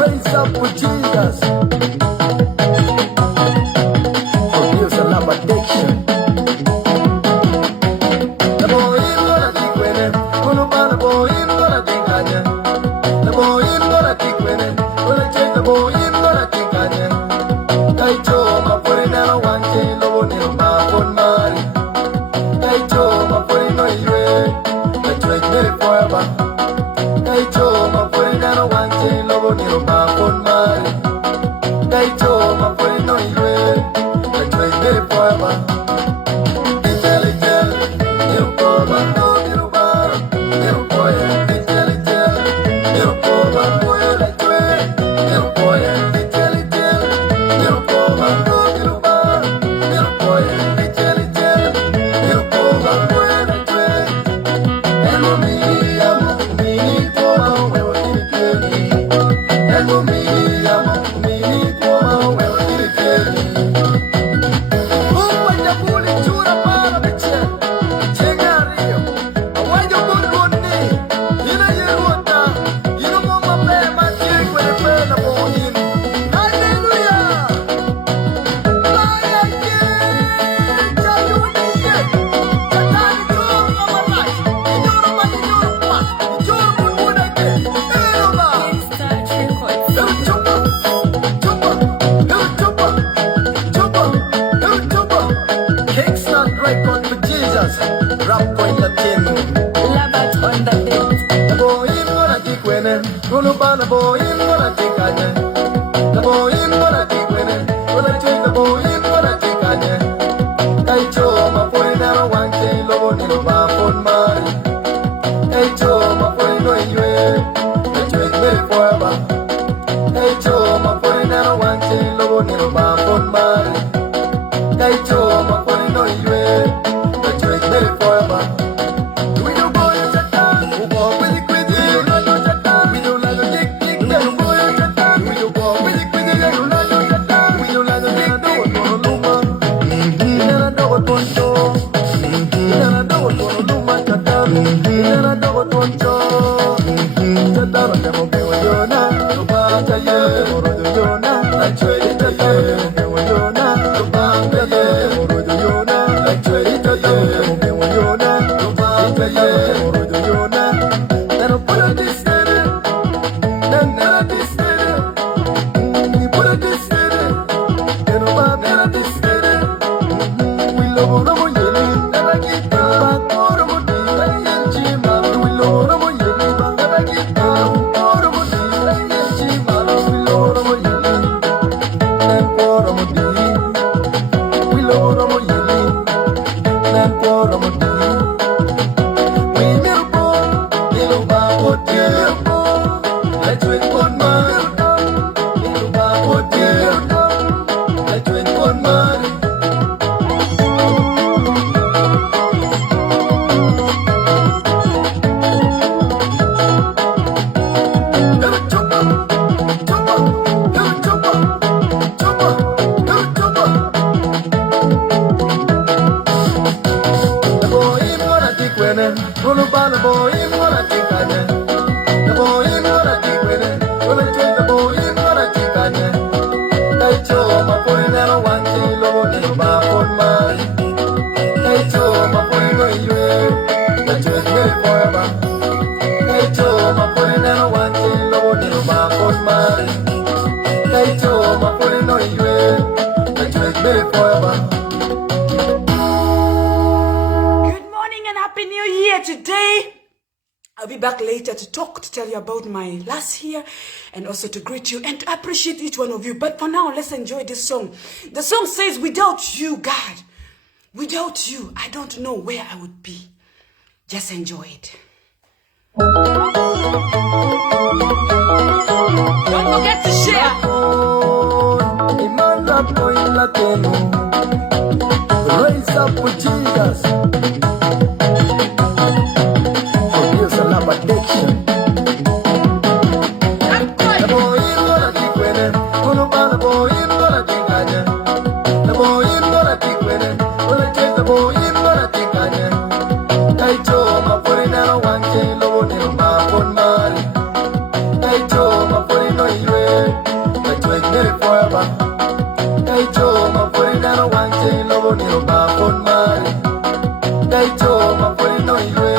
Raise up with Jesus. Produce a love addiction. The boy in gonna kick with him. Gonna buy the boy in gonna kick on you. The boy in gonna kick with him. Gonna take the boy in gonna kick on you. I told my boy now one day, Lord, in my phone, Mari. I told my boy no way. I tried very forever. I told my boy now one day, Lord, in my phone, Mari. I told my boy no way. I tried very forever. About my last year and also to greet you and to appreciate each one of you. But for now, let's enjoy this song. The song says, without you, God, without you, I don't know where I would be. Just enjoy it. Don't forget to share. Raise up with Jesus. Produce a love addiction. ni roba pon mari. Dai cho ma poi no ilwe.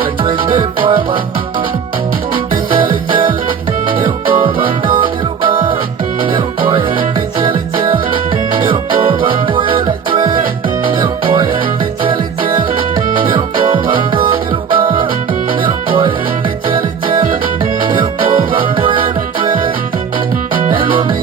I try to forever. Tell tell. You go bando ni roba. You go tell tell. You go bando la tue. You go tell tell. You go bando ni roba. You go tell tell. You go bando la tue. Hello me,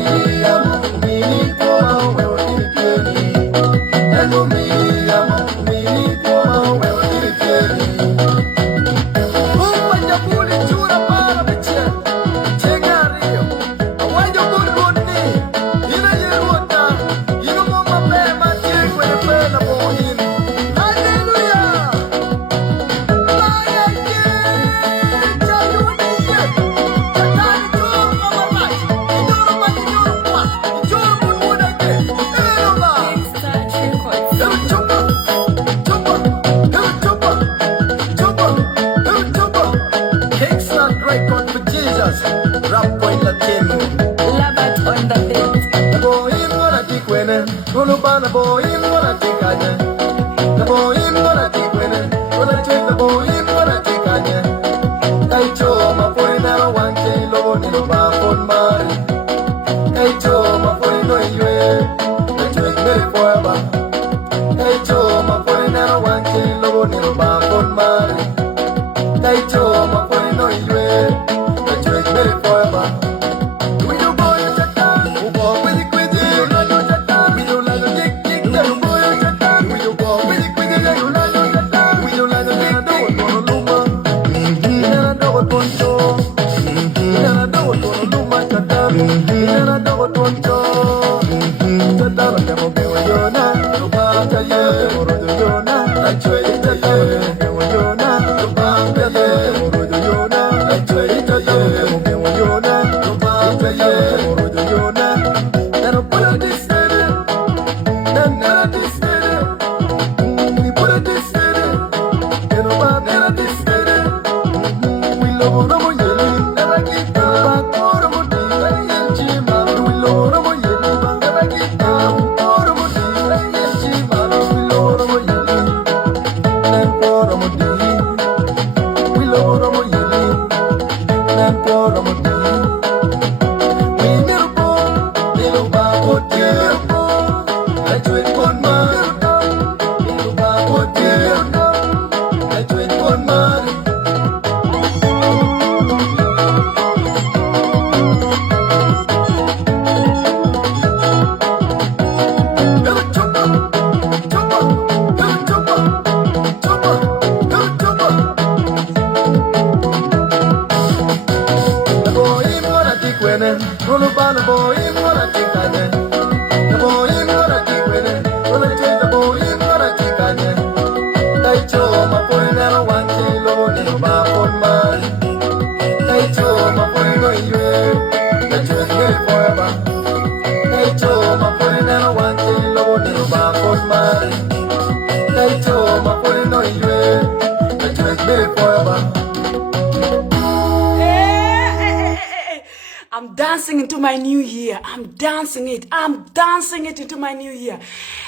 I'm dancing into my new year. I'm dancing it into my new year.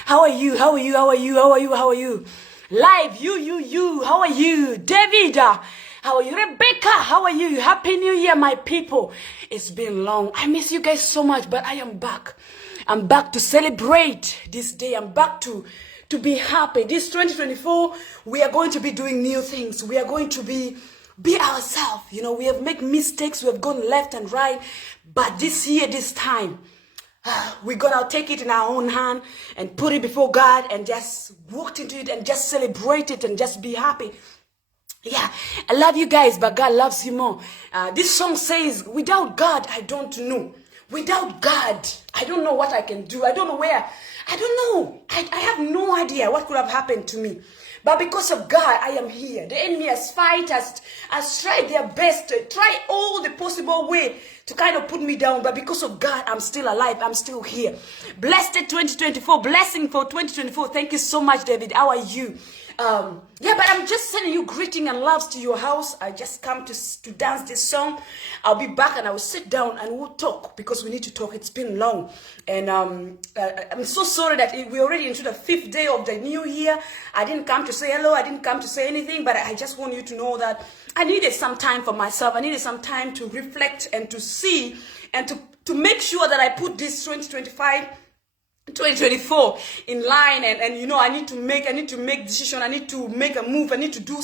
How are you? How are you? How are you? How are you? How are you? Live, you. How are you? Davida, how are you? Rebecca, how are you? Happy New Year, my people. It's been long. I miss you guys so much, but I am back. I'm back to celebrate this day. I'm back to be happy. This 2024, we are going to be doing new things. We are going to be ourselves. You know, we have made mistakes. We have gone left and right. But this year, this time, we're gonna take it in our own hand and put it before God and just walk into it and just celebrate it and just be happy. Yeah, I love you guys, but God loves you more. This song says, without God, I don't know. Without God, I don't know what I can do. I don't know where. I don't know. I have no idea what could have happened to me. But because of God, I am here. The enemy has has tried their best, try all the possible way to kind of put me down. But because of God, I'm still alive. I'm still here. Blessed 2024. Blessing for 2024. Thank you so much, David. How are you? Yeah, but I'm just sending you greeting and loves to your house. I just come to dance this song. I'll be back and I will sit down and we'll talk because we need to talk. It's been long. And I'm so sorry that we're already into the 5th day of the new year. I didn't come to say hello. I didn't come to say anything, but I just want you to know that I needed some time for myself. I needed some time to reflect and to see and to make sure that I put this 2024 in line, and you know, I need to make decision. I need to make a move. I need to do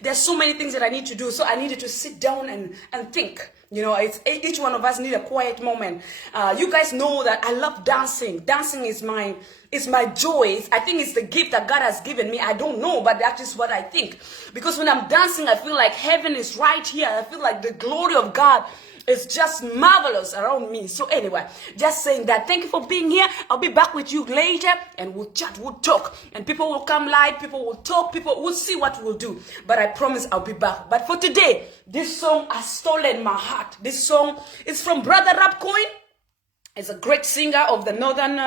there's so many things that I need to do. So I needed to sit down and think. You know, each one of us need a quiet moment. You guys know that I love dancing. Dancing is my joy. I think it's the gift that God has given me. I don't know, but that is what I think. Because when I'm dancing, I feel like heaven is right here. I feel like the glory of God is just marvelous around me. So anyway, just saying that. Thank you for being here. I'll be back with you later and we'll chat, we'll talk. And people will come live, people will talk, people will see what we'll do. But I promise I'll be back. But for today, this song has stolen my heart. This song is from Brother Rapcoin. It's a great singer of the northern,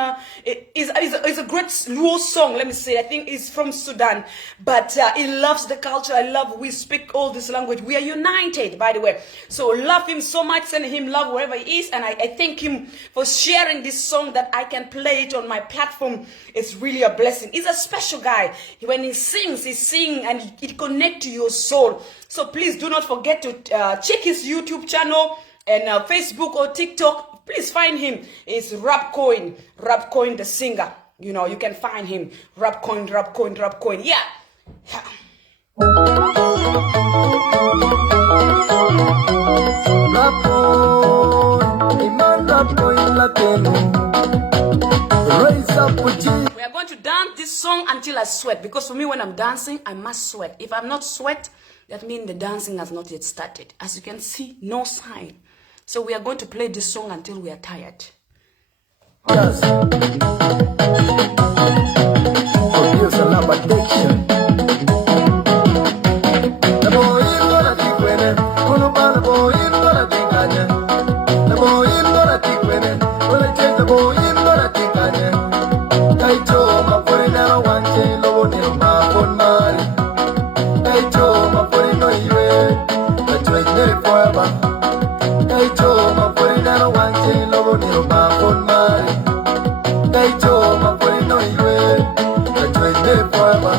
it's a great Luo song, let me say. I think it's from Sudan, but he loves the culture. We speak all this language. We are united, by the way. So love him so much, send him love wherever he is. And I thank him for sharing this song that I can play it on my platform. It's really a blessing. He's a special guy. When he sings and it connects to your soul. So please do not forget to check his YouTube channel and Facebook or TikTok. Please find him. It's Rapcoin the singer. You know, you can find him. Rapcoin. Yeah. We are going to dance this song until I sweat. Because for me, when I'm dancing, I must sweat. If I'm not sweat, that means the dancing has not yet started. As you can see, no sign. So we are going to play this song until we are tired. Yes. Produce a love addiction. The boy in gonna keep winning. Gonna buy the boy in gonna keep winning. The boy in gonna keep winning. Gonna take the boy in gonna keep winning. Kaito, my boy, now one chain, low, near my phone, money. Kaito, my boy, no, you ain't. That's why you're forever. Kaito, my boy, now one chain, low, near my phone, money. Kaito, my boy, no, you ain't. That's why you're forever.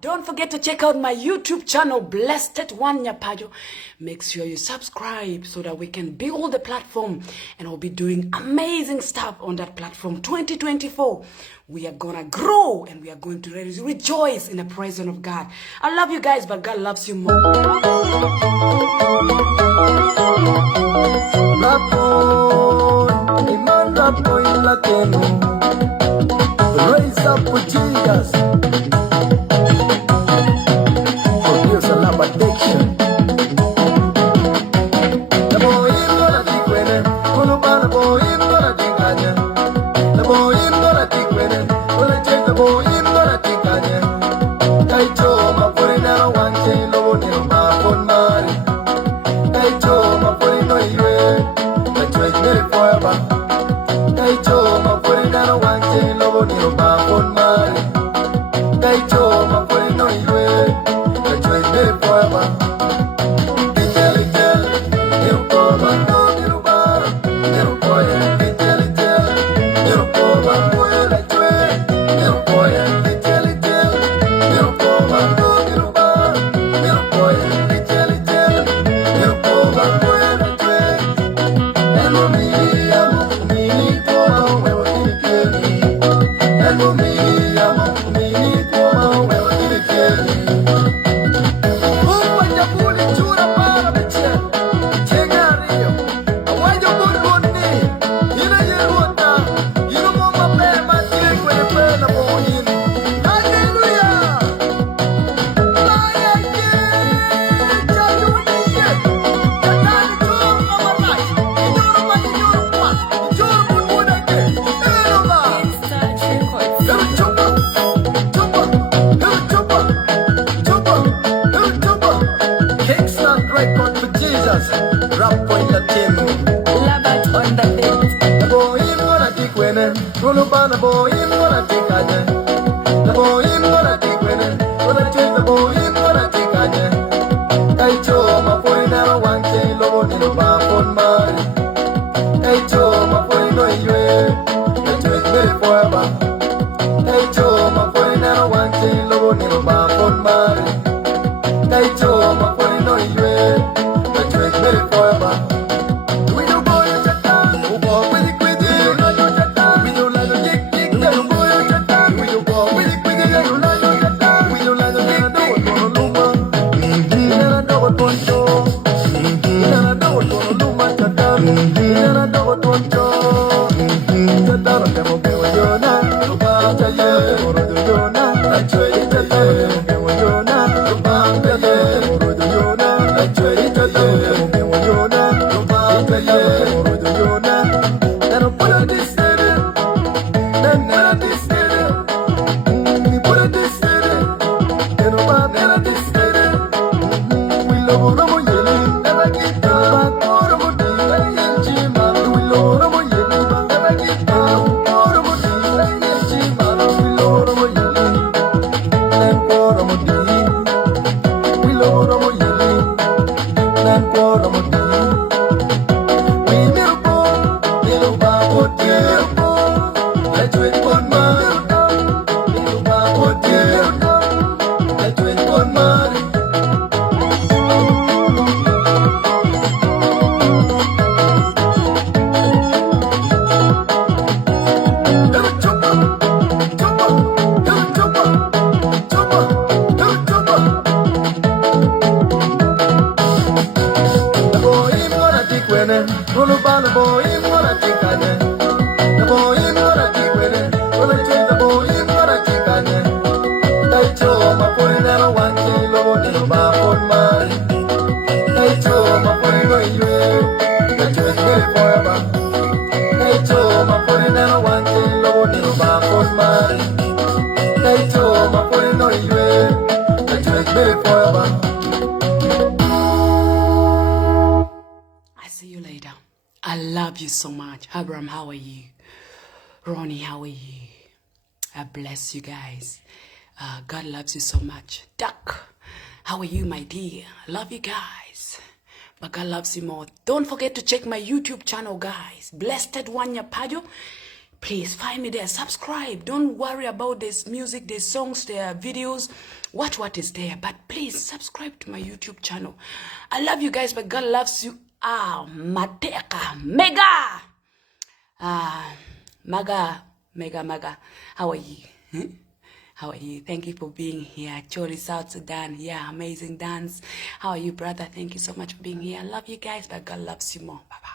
Don't forget to check out my YouTube channel, Blessed One Nyapaco. Make sure you subscribe so that we can build the platform, and I'll be doing amazing stuff on that platform. 2024, we are gonna grow and we are going to rejoice in the presence of God. I love you guys, but God loves you more. Raise up for Jesus. Produce a love addiction. The boy in the tiquene, Unubana boy in the ticane. The boy in the tiquene, when I take the boy in the ticane. Kaicho, my foreigner, one chain, low in my phone, Mari. Kaicho, my foreigner, you I trade me forever. Kaicho, my foreigner, one chain, low in my phone, Mari. Kaicho, my foreigner, you I trade me forever. you so much. Abram, how are you? Ronnie, how are you? I bless you guys. God loves you so much. Duck, how are you, my dear? I love you guys. But God loves you more. Don't forget to check my YouTube channel, guys. Blessed One Nyapaco. Please find me there. Subscribe. Don't worry about this music, there's songs, there are videos. Watch what is there. But please subscribe to my YouTube channel. I love you guys, but God loves you. Mateka. Mega. Maga. How are you? How are you? Thank you for being here. Acholi, South Sudan. Yeah, amazing dance. How are you, brother? Thank you so much for being here. I love you guys, but God loves you more. Bye-bye.